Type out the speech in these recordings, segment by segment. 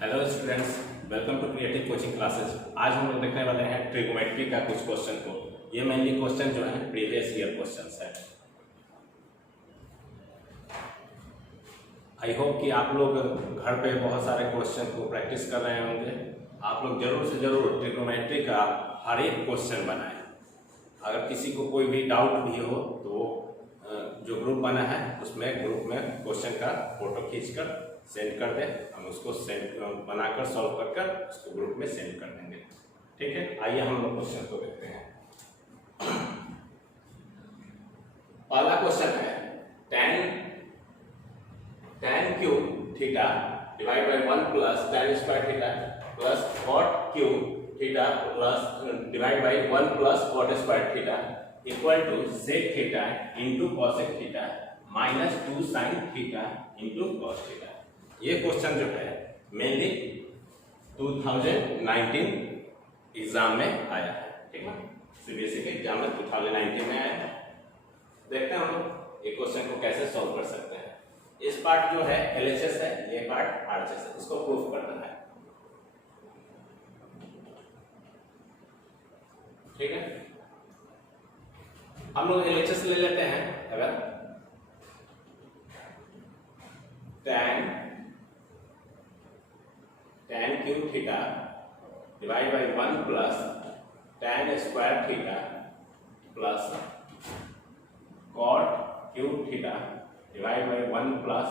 Hello students, welcome to creative coaching classes. आज हम लोग देखने वाले हैं ट्रिगोमेट्री का कुछ क्वेश्चन को। ये मेनली क्वेश्चन जो है प्रीवियस ईयर क्वेश्चंस है। आई होप कि आप लोग घर पे बहुत सारे क्वेश्चन को प्रैक्टिस कर रहे होंगे। आप लोग जरूर से जरूर ट्रिगोमेट्री का हर एक क्वेश्चन बनाएं। अगर किसी को कोई भी डाउट भी हो तो जो ग्रुप बना है उसमें ग्रुप में क्वेश्चन का फोटो खींचकर सेंड कर दें, हम उसको सेंड बनाकर सॉल्व कर उसको ग्रुप में सेंड कर देंगे। ठीक है, आइए हम लोग क्वेश्चन को देखते हैं। पहला क्वेश्चन है tan cube theta divide by 1 plus tan square theta plus cot cube theta plus divide by 1 plus cot square theta equal to sec theta into cosec theta minus 2 sin theta into cos theta. ये question जो है mainly 2019 exam में आया है। ठीक है, CBSE के exam में 2019 में आया है। देखते हैं हम लोग ये क्वेश्चन को कैसे सॉल्व कर सकते हैं। इस पार्ट जो है एलएचएस है, ये पार्ट आरएचएस है, इसको प्रूफ करना है। ठीक है, हम लोग एलएचएस ले लेते हैं। अगर tan cube theta divide by 1 plus tan square theta plus cot cube theta divide by 1 plus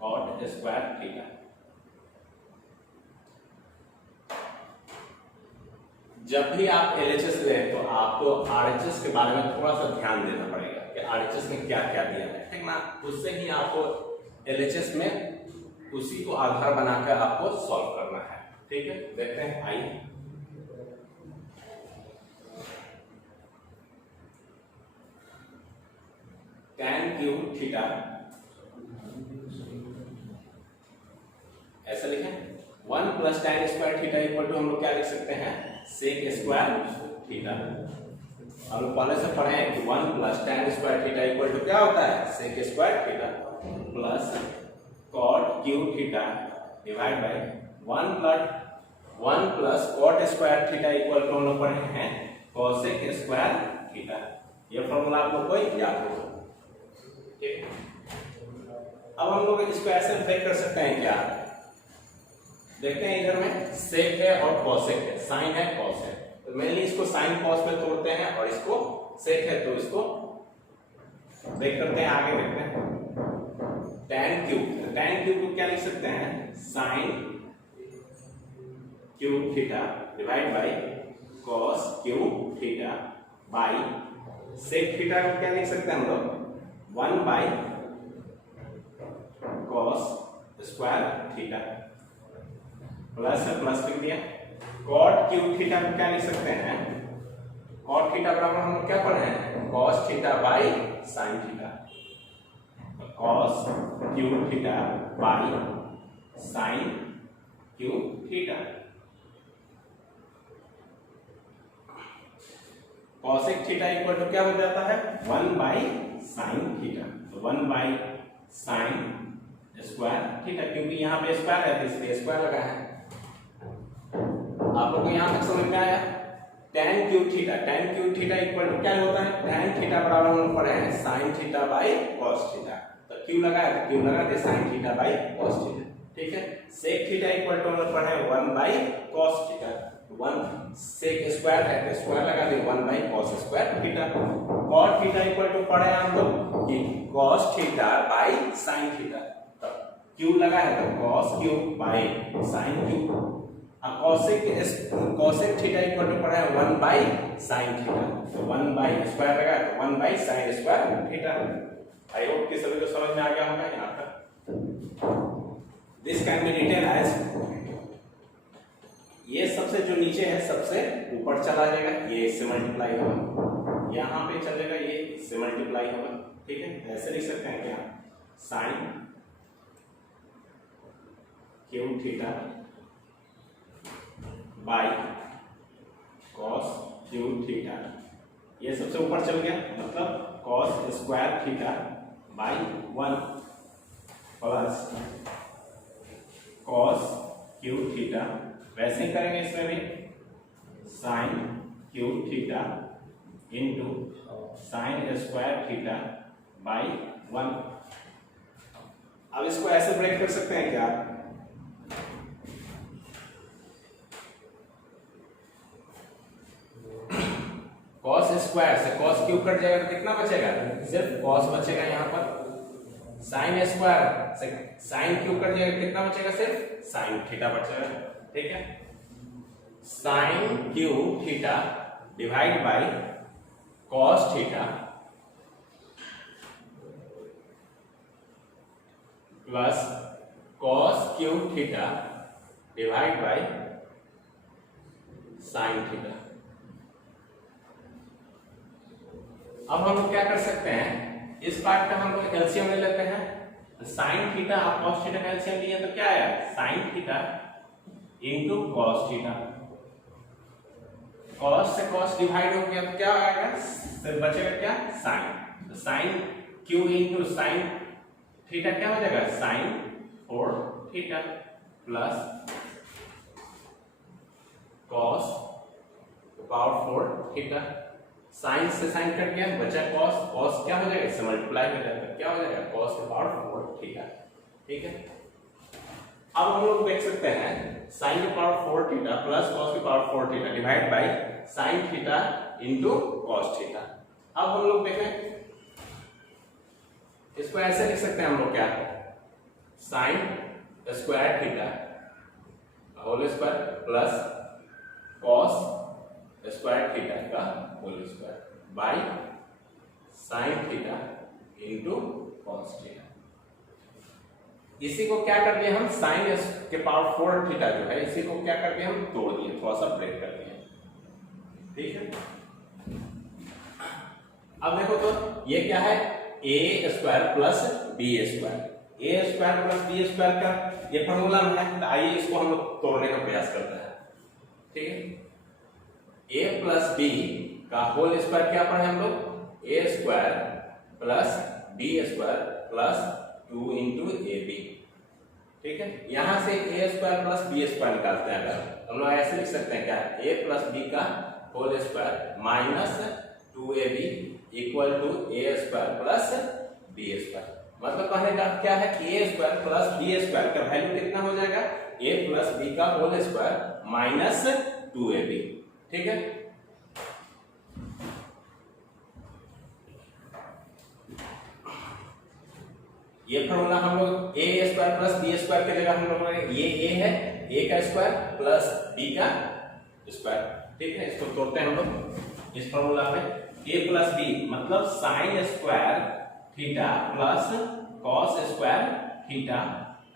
cot square theta. जब भी आप एलएचएस लें तो आपको आरएचएस के बारे में थोड़ा सा ध्यान देना पड़ेगा कि आरएचएस में क्या क्या दिया है। ठीक ना, उससे ही आपको एलएचएस में उसी को आधार बनाकर आपको सॉल्व करना है। ठीक है, देखते हैं। आइए tan क्यूब थीटा ऐसा लिखें 1 plus tan square theta equal to हम लोग क्या लिख सकते हैं, sec स्क्वायर थीटा। हम लोग पहले से पढ़े हैं कि 1 plus tan square theta equal to क्या होता है, sec square theta plus cot cube theta divide by 1 plus cot square theta equal to हम लोग पढ़े हैं cosec स्क्वायर थीटा। ये फॉर्मूला आप लोग को याद हो। ठीक, अब हम लोग इसको ऐसे ब्रेक कर सकते हैं क्या, देखते हैं। इधर में sec है और cosec है, sin है cos है, तो मेनली इसको sin cos में तोड़ते हैं और इसको sec है तो इसको ब्रेक करते हैं। आगे देखते हैं tan क्यूब को क्या लिख सकते हैं, sin cube theta divide by cos cube theta by sec theta को क्या लिख सकते हैं हम लोग, 1 by cos square theta plus लिख दिया। cot क्यूब थीटा को क्या लिख सकते हैं, cot थीटा बराबर हम लोग क्या पढ़े हैं, cos theta by sin theta, cos cube theta by sin cube theta. cosec theta equal to क्या हो जाता है, 1 बाय sin थीटा, तो 1 बाय sin स्क्वायर थीटा, क्योंकि यहाँ पे स्क्वायर है तो इसलिए स्क्वायर लगा है। आप लोग को यहाँ तक समझ में आया। tan cube theta equal to क्या होता है, tan थीटा बराबर हम लोग पढ़े हैं sin theta by cos theta, तो क्यों लगाया, तो क्यों लगाते sin theta by cos theta. ठीक है, sec थीटा इक्वल टू हम लोग पढ़े हैं 1 by cos theta, 1 sec square है तो स्क्वायर लगा दे 1 by cos square theta. cot theta equal to पढ़े हैं हम लोग कि cos theta by sin theta, तो क्यों लगा है तो cos cube by sin cube. अब cosec थीटा इक्वल टू पढ़ा है 1 बाय sin थीटा, तो 1 बाय स्क्वायर लगा तो 1 by sin square theta. I hope कि सभी को समझ में आ गया होगा यहाँ तक। This can be written as, ये सबसे जो नीचे है सबसे ऊपर चला जाएगा, ये इससे मल्टीप्लाई होगा, यहाँ पे चलेगा ये इससे मल्टीप्लाई होगा। ठीक है, ऐसे लिख सकते हैं क्या, sin cube theta by cos cube theta, ये सबसे ऊपर चल गया, मतलब cos square theta by 1 plus cos cube theta, वैसे ही करेंगे इसमें भी sine cube theta into sine square theta by 1। अब इसको ऐसे ब्रेक कर सकते हैं क्या, कॉस स्क्वायर से कॉस क्यूब कट जाएगा तो कितना बचेगा, सिर्फ कॉस बचेगा। यहाँ पर साइन स्क्वायर से साइन क्यूब कट जाएगा, कितना बचेगा, सिर्फ साइन थीटा बचेगा। ठीक है, sine cube theta divide by cos theta plus cos cube theta divide bye sine theta. अब हम लोग क्या कर सकते हैं, इस पार्ट का हम लोग एलसीएम ले लेते हैं। साइन थीटा और कॉस थीटा का एलसीएम लिया तो क्या आया, sine theta into cos theta. Cos से कॉस डिवाइड हो गया तो क्या आएगा, फिर बचेगा क्या, sine. Sine cube into sine theta क्या हो जाएगा, sine 4 theta plus cos power 4 theta. Sine से साइन कट गया, बचा कॉस, कॉस क्या हो जाएगा, इससे मल्टीप्लाई हो जाएगा, क्या हो जाएगा, कॉस की पावर 4 थीटा। ठीक है, अब हम लोग देख सकते हैं साइन की पावर 4 थीटा प्लस कॉस की power 4 theta divide bye sine theta into cos theta. अब हम लोग देखें इसको ऐसे लिख सकते हैं हम लोग, क्या sine square theta whole square plus cos square theta का whole square by sine theta into cos theta. इसी को क्या कर दिया हम, साइन के पावर 4 थीटा जो है इसी को क्या कर दिया हम, तोड़ दिए, थोड़ा सा ब्रेक कर दिए। ठीक है, अब देखो तो ये क्या है, ए स्क्वायर प्लस बी स्क्वायर। ए स्क्वायर प्लस बी स्क्वायर का ये फॉर्मूला में है, तो आइए इसको हम लोग तोड़ने का प्रयास करते हैं। ठीक है, ए प्लस बी का होल स्क्वायर क्या पढ़े हम लोग, a square plus b square plus 2 into a b. ठीक है, यहां से a square plus b square निकालते हैं, अगर हम लोग ऐसे लिख सकते हैं क्या, ए प्लस बी का whole square minus 2ab equal to a square plus b square. मतलब कहने का क्या है कि a square plus b square का वैल्यू कितना हो जाएगा, ए प्लस बी का होल स्क्वायर माइनस 2ab। ठीक है, ये फॉर्मूला हम लोग a square plus b square की जगह हम लोग ये ए है, ए का स्क्वायर प्लस बी का स्क्वायर। ठीक है, इसको तोड़ते हैं हम लोग इस फॉर्मूला में, ए प्लस बी मतलब sine square theta plus cos square theta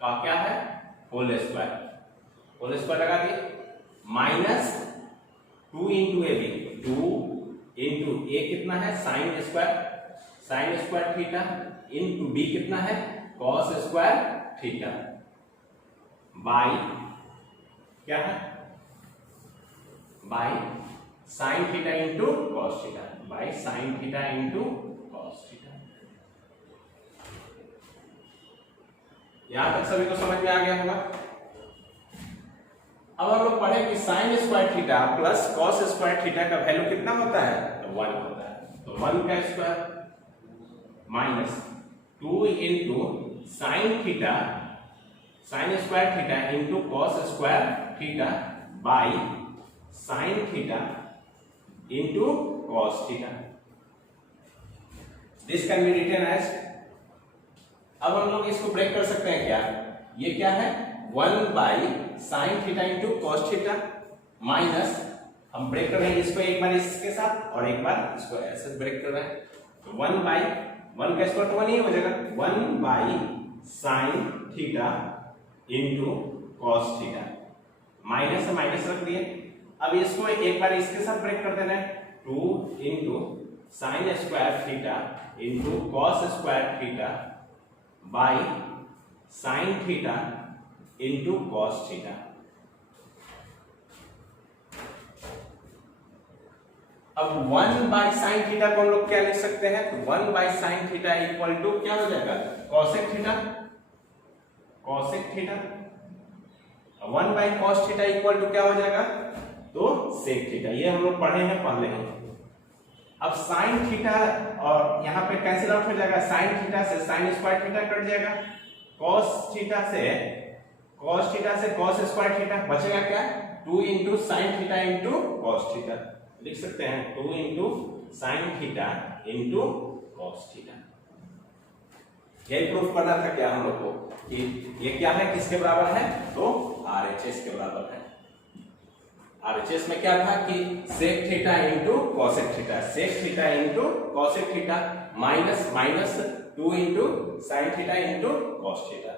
का क्या है, होल स्क्वायर। होल स्क्वायर लगा दिए minus 2 into a b, 2 into a कितना है, sine square theta into b कितना है, कॉस स्क्वायर थीटा बाई क्या है, by sine theta into cos theta, by sine theta into cos theta. यहां तक सभी को समझ में आ गया होगा। अब हम लोग पढ़े कि sign square theta plus cos square theta का वैल्यू कितना होता है, तो 1 होता है। तो 1 का square minus 2 into sine theta, sine square theta into cos square theta by sine theta into cos theta. This can be written as, अब हम लोग इसको ब्रेक कर सकते हैं क्या, ये क्या है 1 by sine theta into cos theta minus, हम ब्रेक कर रहे हैं इसको एक बार इसके साथ और एक बार इसको ऐसे ब्रेक कर रहे हैं, तो 1 बाई 1 का स्क्वायर तो 1 ही हो जाएगा, 1 by sine theta into cos theta, minus से माइनस रख दिए। अब इसको एक बार इसके साथ ब्रेक कर देना है, 2 into sine square theta into cos square theta by sine theta into cos theta. अब 1 बाई साइन थीटा को हम लोग क्या लिख सकते हैं, 1 by sine theta equal to क्या हो जाएगा, cosec theta, cosec theta 1 by cos theta equal to क्या हो जाएगा, तो सेक थीटा। ये हम लोग पढ़े हैं पहले ही। अब साइन थीटा और यहाँ पे कैंसिल आउट हो जाएगा, साइन थीटा से साइन स्क्वायर थीटा कट जाएगा, कॉस थीटा से कॉस स्क्वायर थीटा बचेगा क्या, 2 into sine theta into cos theta. लिख सकते हैं 2 into sine theta into cos theta. यही प्रूफ करना था क्या हम लोग को कि ये क्या है, किसके बराबर है, तो RHS के बराबर है। RHS में क्या था कि sec theta into cosec theta, sec theta into cosec theta minus 2 into sine theta into cos theta.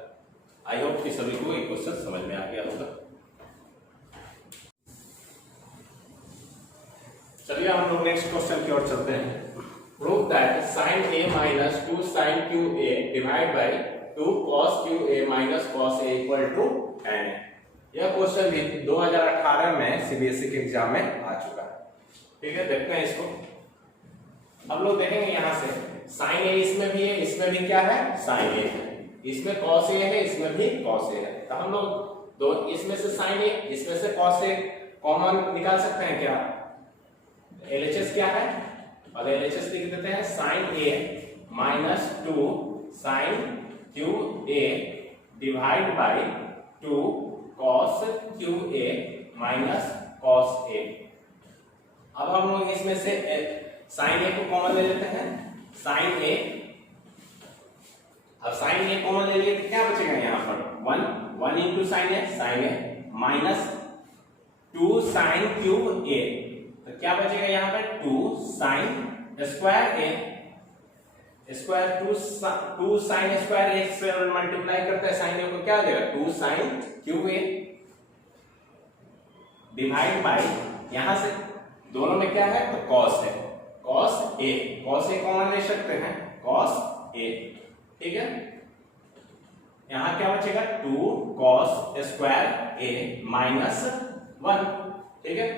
I hope कि सभी को ये क्वेश्चन समझ में आ गया होगा। चलिए हम लोग नेक्स्ट क्वेश्चन की ओर चलते हैं। Prove that sin a minus 2 sin QA divide by 2 cos QA minus cos A equal to tan। यह क्वेश्चन भी 2018 में सीबीएसई के एग्जाम में आ चुका है। ठीक है, देखते हैं इसको। अब लोग देखेंगे यहाँ से sin A इसमें भी है, इसमें भी क्या है, sin A है, इसमें cos A है, इसमें भी cos A है। तो हम लोग दो इसमें से sin A इसमें से cos A कॉमन निकाल सकते हैं क्या, LHS क्या है, और LHS लिख देते हैं sin A minus 2 sin QA divide by 2 cos QA minus cos A। अब हम लोग इसमें से sin A को कॉमन ले लेते हैं, sin A, अब sin A कॉमन ले लिए तो क्या बचेगा यहाँ पर 1 into sin A minus 2 sin cube A, तो क्या बचेगा यहाँ पे 2 sin square A square 2 sin square A से मल्टीप्लाई करते हैं sin A को, क्या आ जाएगा 2 sin cube A divide by, यहाँ से दोनों में क्या है तो cos है, cos A कॉमन ले सकते हैं cos A। ठीक है, यहाँ क्या बचेगा 2 cos स्क्वायर A माइनस 1। ठीक है,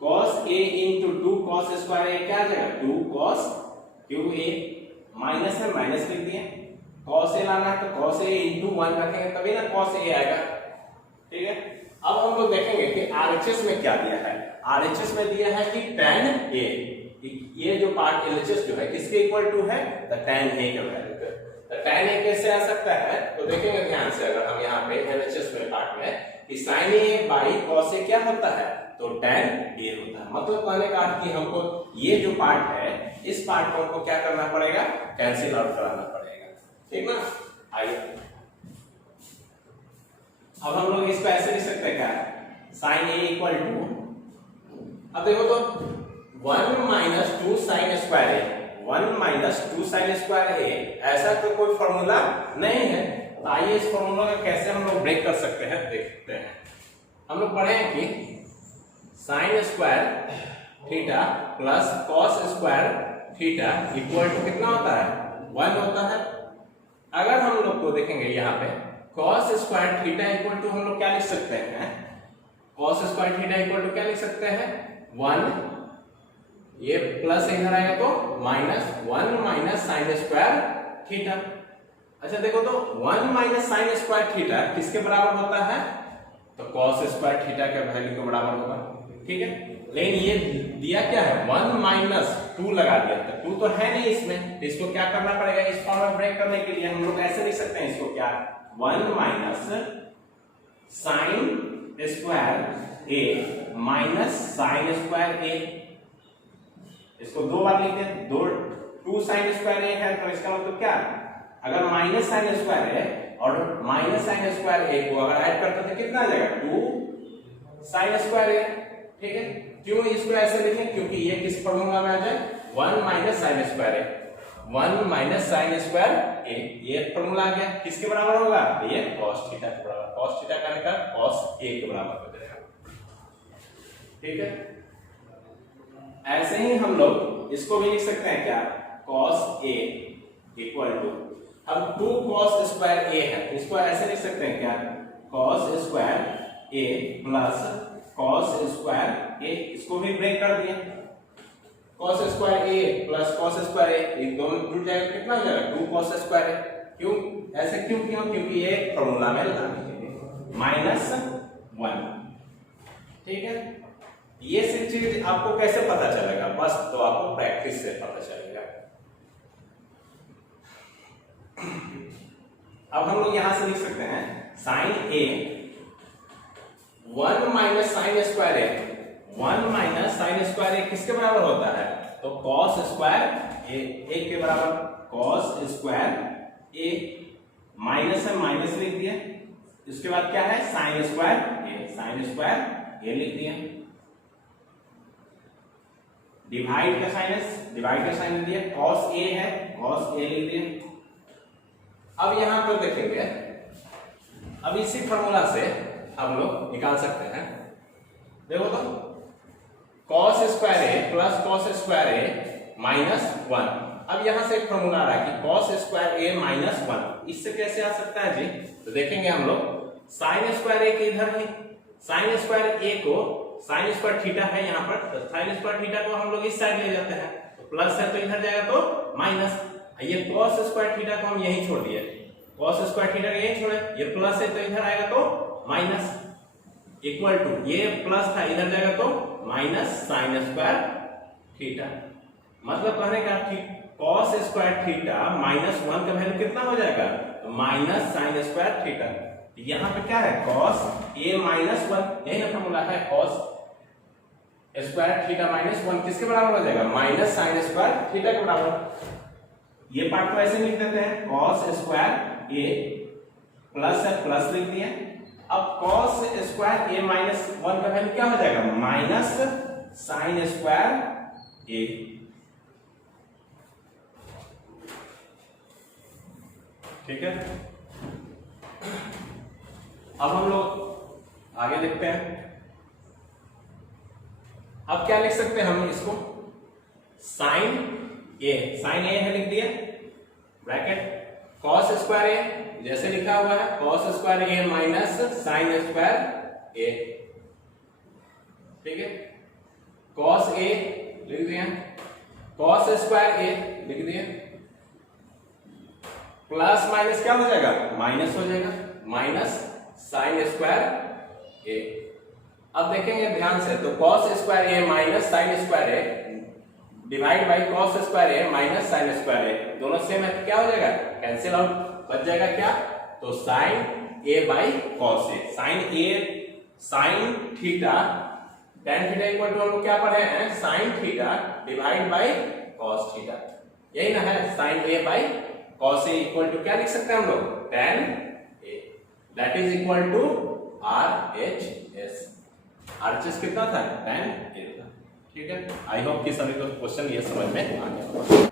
cos A into 2 cos square A क्या आ जाएगा 2 cos क्यूब A, माइनस है माइनस लिख दिए, cos A लाना है तो cos A इंटू 1 रखेंगे तभी ना cos A आएगा। ठीक है, अब हम लोग देखेंगे कि RHS में क्या दिया है। RHS में दिया है कि tan A, ये जो पार्ट LHS जो है किसके इक्वल टू है, तो tan A के वैल्यू पे। तो tan A कैसे आ सकता है, तो देखेंगे ध्यान से, अगर हम यहाँ पे LHS में पार्ट में कि sin A by cos A क्या होता है, तो tan A होता है। मतलब कहने का अर्थ कि हमको ये जो पार्ट है इस पार्ट को हमको क्या करना पड़ेगा, कैंसिल आउट कराना पड़ेगा। ठीक ना, आइए अब हम लोग इसको ऐसे लिख सकते हैं क्या, sin A इक्वल टू, अब देखो तो 1 minus 2 sin square A, 1 minus 2 sin square A, ऐसा तो कोई फॉर्मूला नहीं है। तो आइए इस फॉर्मूला का कैसे हम लोग ब्रेक कर सकते हैं देखते हैं। हम लोग पढ़े हैं कि sin square theta plus cos square theta equal to कितना होता है 1 होता है। अगर हम लोग को देखेंगे यहाँ पे cos square theta equal to हम लोग क्या लिख सकते हैं, cos square theta equal to क्या लिख सकते हैं 1, ये प्लस इधर आएगा तो minus 1 minus sine square theta. अच्छा देखो तो 1 माइनस साइन स्क्वायर थीटा किसके बराबर होता है, तो cos स्क्वायर थीटा के वैल्यू के बराबर होगा। ठीक है, लेकिन ये दिया क्या है 1 माइनस 2 लगा दिया, तो 2 तो है नहीं इसमें, तो इसको क्या करना पड़ेगा, इस फॉर्म में ब्रेक करने के लिए हम लोग ऐसे लिख सकते हैं इसको क्या 1 minus sine square A minus sine square A, इसको दो बार लिखते हैं, 2 साइन स्क्वायर A है, तो इसका मतलब क्या, अगर माइनस साइन स्क्वायर है और माइनस साइन स्क्वायर A को अगर ऐड करते तो कितना आ जाएगा 2 साइन स्क्वायर A। ठीक है, क्यों इसको ऐसे लिखें, क्योंकि ये किस फॉर्मूला में आ जाए 1 minus sine square A, 1 minus sine square A, ये फॉर्मूला आ गया, किसके बराबर होगा, ये cos थीटा के बराबर, cos थीटा का निकाल cos A के बराबर हो जाएगा। ठीक है, ऐसे ही हम लोग इसको भी लिख सकते हैं क्या cos A इक्वल टू, अब 2 cos स्क्वायर A है, इसको ऐसे लिख सकते हैं क्या cos square A plus cos square A, इसको भी ब्रेक कर दिए, cos square A plus cos square A, एक दोनों जुड़ जाएगा, कितना हो जाएगा 2 cos स्क्वायर A। क्यों ऐसे क्यों, क्योंकि ये फॉर्मूला में लानी है। -1। ठीक है, ये सब चीज आपको कैसे पता चलेगा? बस तो आपको प्रैक्टिस से पता चलेगा। अब हम लोग यहां से लिख सकते हैं साइन ए 1 माइनस साइन स्क्वायर ए, 1 माइनस साइन स्क्वायर ए किसके बराबर होता है? तो कॉस स्क्वायर ए के बराबर, कॉस स्क्वायर ए, माइनस है माइनस लिख दिया, इसके बाद क्या है साइन स्क्वायर ए, साइन स्क्वायर ए लिख दिया, डिवाइड का साइन दिया, कॉस ए है कॉस ए लिख दिया। अब यहां पर देखेंगे, अब इसी फॉर्मूला से हम लोग निकाल सकते हैं। देखो तो cos square A plus cos square a minus 1। अब यहां से एक फॉर्मूला आ रहा है कि कॉस स्क्वायर ए माइनस 1, इससे कैसे आ सकता है जी? तो देखेंगे हम लोग साइन स्क्वायर ए के इधर है, साइन स्क्वायर ए को, साइन स्क्वायर थीटा है यहाँ पर, तो साइन स्क्वायर थीटा को हम लोग इस साइड ले जाते हैं, तो प्लस है तो इधर जाएगा तो माइनस, ये cos स्क्वायर थीटा को हम यहीं छोड़ दिए, cos स्क्वायर थीटा को यहीं छोड़े, ये प्लस है तो इधर आएगा तो माइनस, इक्वल टू ये प्लस था इधर जाएगा तो माइनस साइन स्क्वायर थीटा। मतलब कहने का ठीक cos स्क्वायर थीटा -1 का वैल्यू कितना हो जाएगा? Minus sine square theta. यहाँ पे क्या है cos a माइनस 1, यही ना फॉर्मूला है, cos स्क्वायर थीटा -1 किसके बराबर हो जाएगा? माइनस साइन स्क्वायर थीटा के बराबर। ये पार्ट को ऐसे लिख देते हैं cos स्क्वायर a प्लस है प्लस लिख दिया। अब cos स्क्वायर a -1 का वैल्यू क्या हो जाएगा? Minus sine square a। ठीक है, अब हम लोग आगे देखते हैं। अब क्या लिख सकते हैं हम इसको? साइन ए है लिख दिया, ब्रैकेट cos स्क्वायर ए जैसे लिखा हुआ है cos square a minus sine square ए। ठीक है, cos ए लिख दिया, cos स्क्वायर ए लिख दिया, प्लस माइनस क्या हो जाएगा? माइनस हो जाएगा, माइनस साइन स्क्वायर ए। अब देखेंगे ध्यान से, तो cos square a minus sine square a divide by cos square a minus sine square a, दोनों सेम है, क्या हो जाएगा? कैंसिल आउट, बच जाएगा क्या? तो sine a by cos a, sine theta tan theta equal to हम लोग क्या पढ़े हैं? Sine theta divide by cos theta, यही ना है, sine a by cos a equal to क्या लिख सकते हैं हम लोग? tan a, that is equal to RHS। RHS कितना था? tan ए था। ठीक है, आई होप कि सभी को क्वेश्चन ये समझ में आ गया।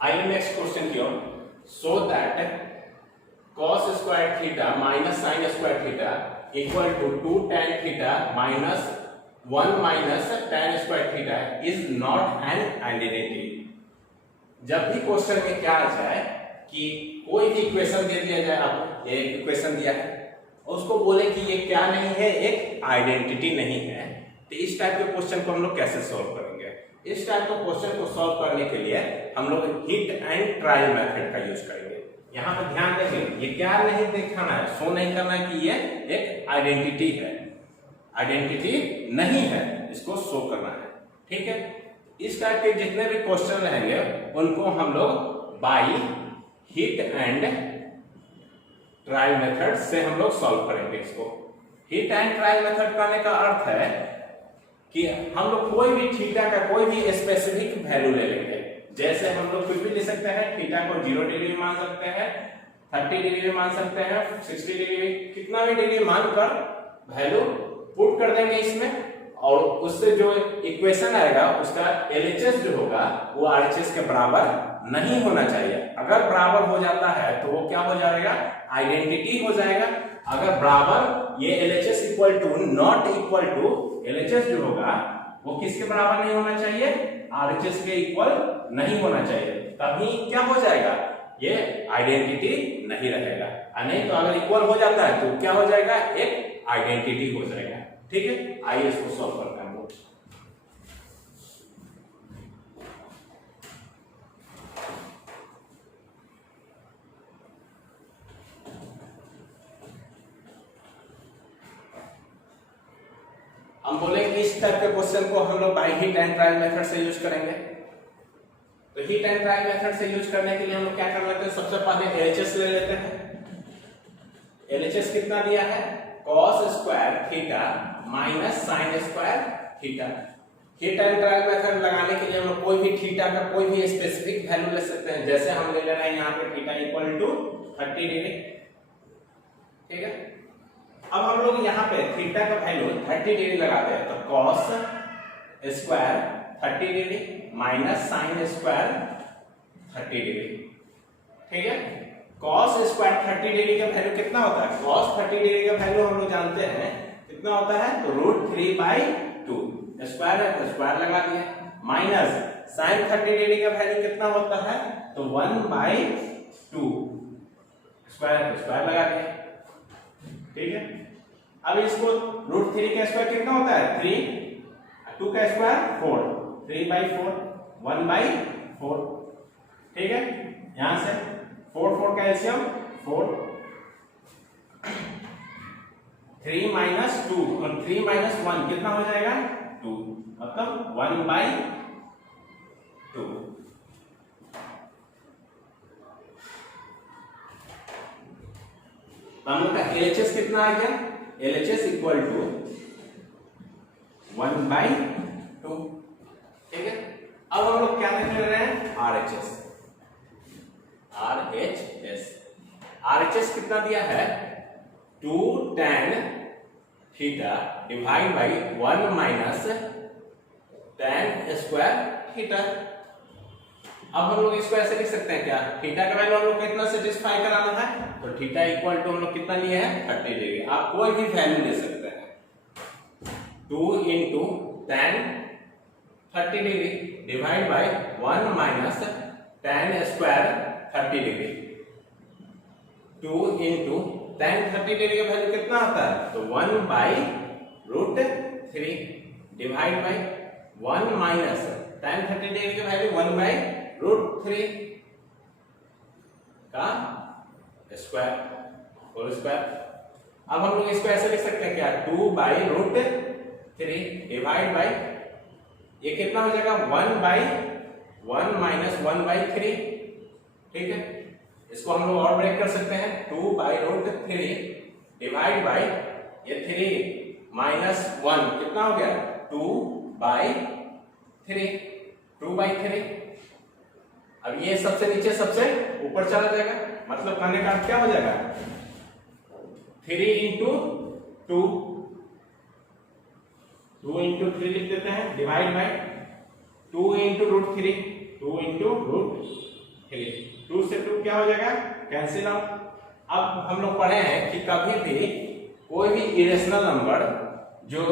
आइए नेक्स्ट क्वेश्चन की ओर। So that cos square theta minus sine square theta equal to 2 tan theta minus 1 minus tan square theta is not an identity. जब भी क्वेश्चन में क्या आ जाए कि कोई भी इक्वेशन दे दिया जाए, आपको ये इक्वेशन दिया है, उसको बोले कि ये क्या नहीं है? एक आइडेंटिटी नहीं है, तो इस टाइप के क्वेश्चन को हम लोग कैसे सॉल्व करेंगे? इस टाइप के क्वेश्चन को सॉल्व करने के लिए हम लोग हिट एंड ट्रायल मेथड का यूज करेंगे। यहाँ पर ध्यान रखें, ये क्या नहीं दिखाना है, शो नहीं करना है कि ये एक आइडेंटिटी है, आइडेंटिटी नहीं है, इसको शो करना है। ठीक है, इस टाइप के जितने भी क्वेश्चन रहेंगे उनको हम लोग by hit and trial method से हम लोग सॉल्व करेंगे। इसको हिट एंड ट्रायल मेथड करने का अर्थ है कि हम लोग कोई भी थीटा का कोई भी स्पेसिफिक वैल्यू ले लेंगे। जैसे हम लोग कुछ भी ले सकते हैं, थीटा को 0 डिग्री मान सकते हैं, 30 डिग्री मान सकते हैं, 60 डिग्री, कितना भी डिग्री मानकर वैल्यू पुट कर देंगे इसमें, और उससे जो इक्वेशन आएगा उसका LHS जो होगा वो RHS के बराबर नहीं होना चाहिए। अगर बराबर हो जाता है तो वो क्या हो जाएगा? आइडेंटिटी हो जाएगा। अगर बराबर ये LHS equal to not equal to, LHS जो होगा वो किसके बराबर नहीं होना चाहिए? RHS के इक्वल नहीं होना चाहिए, तभी क्या हो जाएगा? ये आइडेंटिटी नहीं रहेगा। नहीं तो अगर इक्वल हो जाता है तो क्या हो जाएगा? एक आइडेंटिटी हो जाएगा। ठीक है, आइए इसको सॉल्व करते हैं हम लोग। हम बोले कि इस टाइप के क्वेश्चन को हम लोग by heat and trial method से यूज करेंगे। तो हीट एंड ट्रायल मेथड से यूज करने के लिए हम लोग क्या कर लेते हैं, सबसे पहले एलएचएस ले लेते हैं। एलएचएस कितना दिया है, cos square theta minus sine square theta. Heat and trial method लगाने के लिए हम लोग कोई भी थीटा का कोई भी स्पेसिफिक वैल्यू ले सकते हैं। जैसे हम ले रहे हैं यहाँ पे थीटा इक्वल टू 30 डिग्री, ठीक है। अब हम लोग यहाँ पे थीटा का वैल्यू 30 डिग्री लगाते हैं, तो cos square 30 degree minus sine square 30 degree, ठीक है। cos स्क्वायर 30 डिग्री का वैल्यू कितना होता है, cos 30 डिग्री का वैल्यू हम लोग जानते हैं कितना होता है, तो √3/2 स्क्वायर है तो स्क्वायर लगा दिया, माइनस साइन 30 डिग्री का वैल्यू कितना होता है, तो 1/2 स्क्वायर तो स्क्वायर लगा दिया, ठीक है। अब इसको √3 का स्क्वायर कितना होता है 3, 2 का स्क्वायर 4, 3/4 1/4, ठीक है। यहां से 4 का एलसीएम 4, 3 माइनस 2 और 3 माइनस 1 कितना हो जाएगा 2, मतलब 1/2। हम लोग का एलएचएस कितना आ गया, एलएचएस इक्वल टू 1/2, ठीक है। अब हम लोग क्या देख रहे हैं, आरएचएस। आरएचएस कितना दिया है, 2 tan theta divide by 1 minus tan square theta. अब हम लोग इसको ऐसे लिख सकते हैं क्या, थीटा का वैल्यू हम लोग कितना सेटिस्फाई कराना है, तो थीटा इक्वल टू हम लोग कितना लिए हैं 30 डिग्री। आप कोई भी वैल्यू ले सकते हैं, 2 into tan 30 degree divide by 1 minus tan square 30 degree. 2 into tan 30 degree का वैल्यू कितना आता है, तो 1/√3 divide by 1 minus tan 30 degree का वैल्यू 1/√3 का स्क्वायर होल स्क्वायर। अब हम लोग इसको ऐसे लिख सकते हैं क्या, 2/√3 डिवाइड बाय ये कितना हो जाएगा 1/1 माइनस 1/3, ठीक है। इसको हम लोग और ब्रेक कर सकते हैं, 2/√3 डिवाइड बाय ये 3 माइनस 1 कितना हो गया 2/3। अब ये सबसे नीचे सबसे ऊपर चला जाएगा, मतलब कहने का क्या हो जाएगा 3 into 2, 2 into 3 लिख देते हैं डिवाइड बाय 2 into √3, 2 into √3, 2 से 2 क्या हो जाएगा कैंसिल आउट। अब हम लोग पढ़े हैं कि कभी भी कोई भी इरेशनल नंबर जो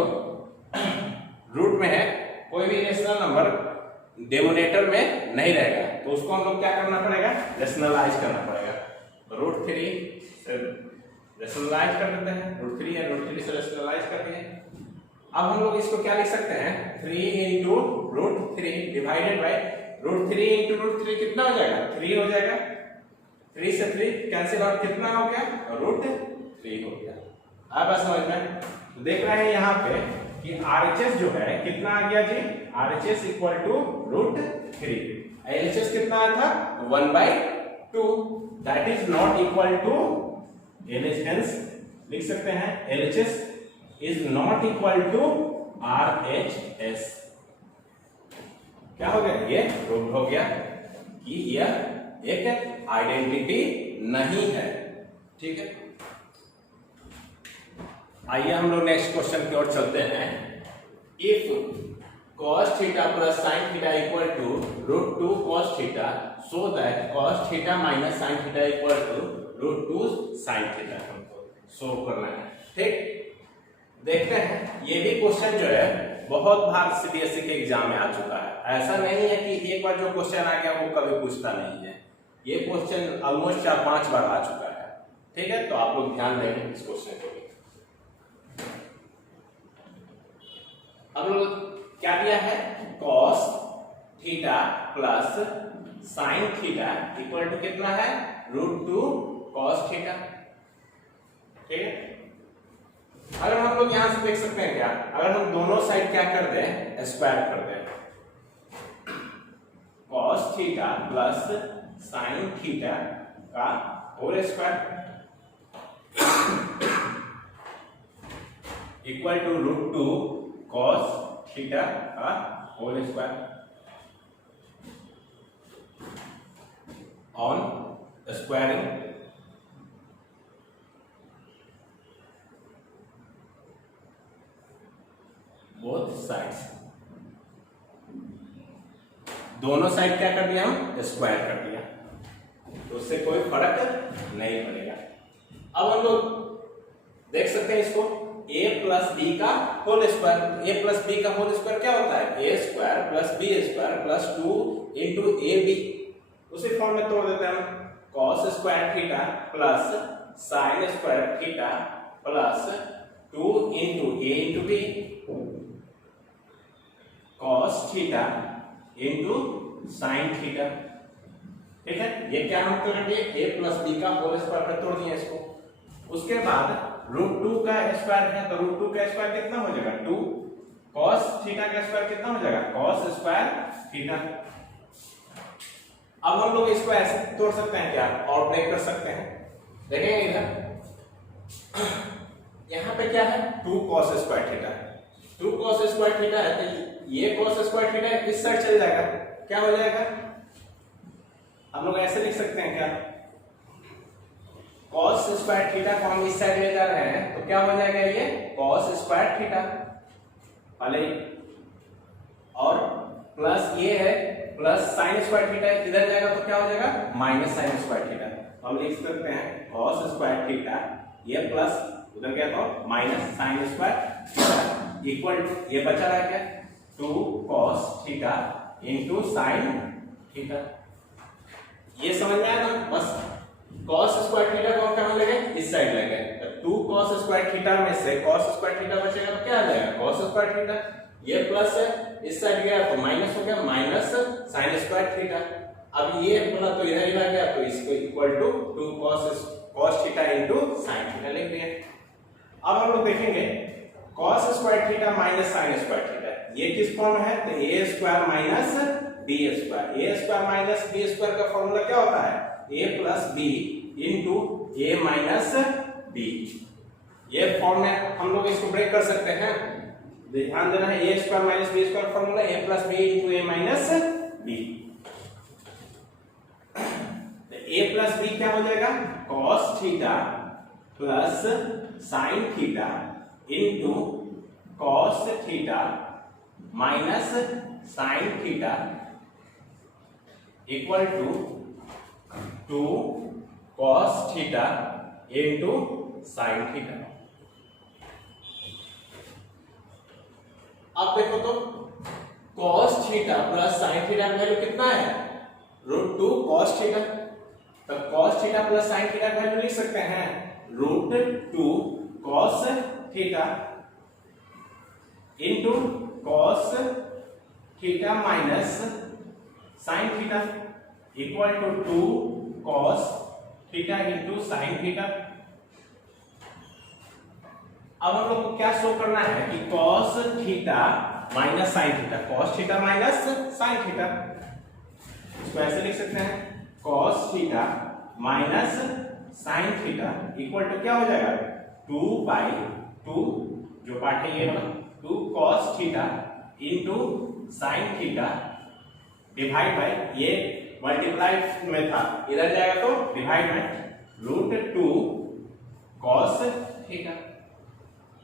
रूट में है, कोई भी इरेशनल नंबर डिनोमिनेटर में नहीं रहेगा, तो उसको हम लोग क्या करना पड़ेगा, रेशनलाइज करना पड़ेगा। तो √3 से रेशनलाइज कर देते हैं, √3 या √3 से रेशनलाइज कर दिए। अब हम लोग इसको क्या लिख सकते हैं, 3 into √3 डिवाइडेड बाय √3 into √3 कितना हो जाएगा 3 हो जाएगा, 3 से 3 कैंसिल आउट कितना हो गया √3 हो गया। अब बस समझ में देख रहे हैं यहाँ पे कि आरएचएस जो है कितना आ गया जी, आरएचएस इक्वल टू √3, एलएचएस कितना आया था 1/2, that is not equal to LHS. लिख सकते हैं LHS is not equal to RHS. क्या हो गया, ये प्रूव हो गया कि यह एक आइडेंटिटी नहीं है, ठीक है। आइए हम लोग नेक्स्ट क्वेश्चन की ओर चलते हैं। If cos theta plus sin theta equal to √2 cos theta, so that cos theta minus sin theta equal to √2 sin theta हमको शो करना है, ठीक। देखते हैं, ये भी क्वेश्चन जो है बहुत बार सीबीएसई के एग्जाम में आ चुका है। ऐसा नहीं है कि एक बार जो क्वेश्चन आ गया वो कभी पूछता नहीं है, ये क्वेश्चन ऑलमोस्ट 4-5 बार आ चुका है, ठीक है। तो आप लोग ध्यान देंगे इस क्वेश्चन को भी। अब लोग क्या दिया है, cos theta plus sin theta equal to कितना है √2 cos थीटा, ठीक है। अगर हम लोग यहां से देख सकते हैं क्या, अगर हम दोनों साइड क्या कर दें, स्क्वायर कर दें, cos theta plus sin theta का whole square equal to √2 cos theta का whole square on squaring both sides. दोनों साइड क्या कर दिया, हम स्क्वायर कर दिया, तो उससे कोई फर्क नहीं पड़ेगा। अब हम लोग देख सकते हैं इसको, a प्लस बी का whole square, a plus b का होल स्क्वायर क्या होता है, a square plus b square plus 2 into a b. उसी फॉर्म में तोड़ देते हैं हम, cos square theta plus sin square theta plus 2 into a into b cos theta into sin theta. ठीक है, ये क्या हम करेंगे, a प्लस बी का होल स्क्वायर में तोड़ दिए इसको। उसके बाद √2 का स्क्वायर है, तो √2 का स्क्वायर कितना हो जाएगा, 2 cos थीटा का स्क्वायर कितना हो जाएगा, cos स्क्वायर थीटा। अब हम लोग इसको ऐसे तोड़ सकते हैं क्या, और ब्रेक कर सकते हैं। देखेंगे इधर यहाँ पे क्या है, 2 cos square theta, 2 cos square theta है, तो ये cos स्क्वायर थीटा इस साइड चल जाएगा, क्या हो जाएगा, हम लोग ऐसे लिख सकते हैं क्या, cos स्क्वायर थीटा को हम इस साइड ले जा रहे हैं, तो क्या हो जाएगा, ये cos स्क्वायर थीटा वाले, और प्लस ये है प्लस sin स्क्वायर थीटा इधर जाएगा, तो क्या हो जाएगा, माइनस sin स्क्वायर थीटा। हम लिख सकते हैं cos स्क्वायर थीटा, ये प्लस उधर गया तो minus sin square theta equal to, ये बचा रहा क्या, 2 cos theta into sin theta. ये समझ में आया ना, बस cos स्क्वायर थीटा को हम कहां ले गए, इस साइड ले गए, तो 2 cos स्क्वायर थीटा में से cos स्क्वायर थीटा बचेगा तो क्या आ जाएगा, cos स्क्वायर थीटा, ये प्लस है इस साइड गया तो माइनस हो गया, माइनस sin स्क्वायर थीटा। अब ये बोला तो इधर ही आ गया, तो इसको equal to 2 cos theta into sin theta लिख दिए। अब हम लोग देखेंगे cos square theta minus sin square theta, ये किस फॉर्म है, तो a square minus b square, a square minus b square का फॉर्मूला क्या होता है, a plus b into a minus b। ये फॉर्म में हम लोग इसको ब्रेक कर सकते हैं, ध्यान देना है, a square minus b square formula a plus b into a minus b। a plus b क्या हो जाएगा, cos theta plus sin theta into cos theta minus sin theta equal to 2 cos theta into sin theta. अब देखो तो cos theta plus sin theta का value कितना है, √2 cos theta, तो cos theta plus sin theta का value लिख सकते हैं √2 cos theta into cos theta minus sin theta equal to 2 cos theta into sin theta. अब हम लोग को क्या शो करना है कि cos theta minus sin theta, cos theta minus sin theta, इसको ऐसे लिख सकते हैं cos theta minus sin theta equal to क्या हो जाएगा, 2/2 जो पार्ट है ये वाला, 2 cos theta into sin theta divide bye, ये मल्टीप्लाई में था, इधर जाएगा तो डिवाइड बाय √2 cos थीटा।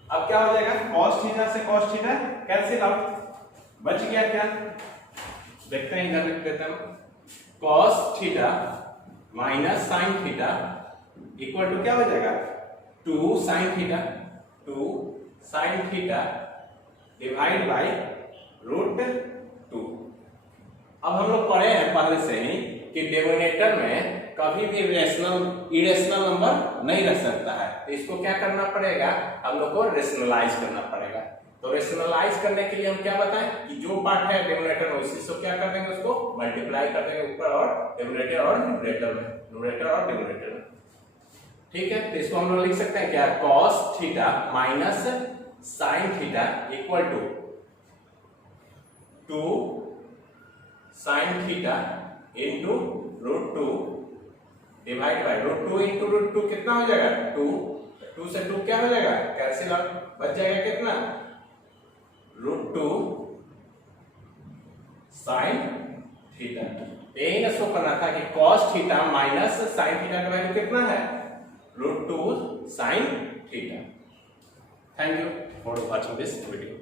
अब क्या हो जाएगा, cos थीटा से cos थीटा कैंसिल आउट, बच गया क्या, देखते हैं इधर लिख देते हैं, cos theta minus sin theta equal to क्या हो जाएगा, 2 sin theta, 2 sin theta divide by √2। अब हम लोग पढ़े हैं पहले से ही कि डिनोमिनेटर में कभी भी इरेशनल नंबर नहीं रह सकता है, तो इसको क्या करना पड़ेगा, हम लोग को रेशनलाइज करना पड़ेगा। तो रेशनलाइज करने के लिए हम क्या बताएं कि जो पार्ट है डिनोमिनेटर में उसी से क्या कर देंगे, उसको मल्टीप्लाई कर देंगे ऊपर और डिनोमिनेटर और न्यूमरेटर में, न्यूमरेटर और डिनोमिनेटर में। ठीक है, तो इसको हम लोग लिख सकते हैं क्या, cos theta minus sin theta equal to 2 sin theta into √2 divide by √2 into √2 कितना हो जाएगा 2 से 2 क्या हो जाएगा, कैंसिल आउट, बच जाएगा कितना √2 sin थीटा। यही ना शो करना था कि cos theta minus sin theta का वैल्यू कितना है √2 sin theta. Thank you for watching this video.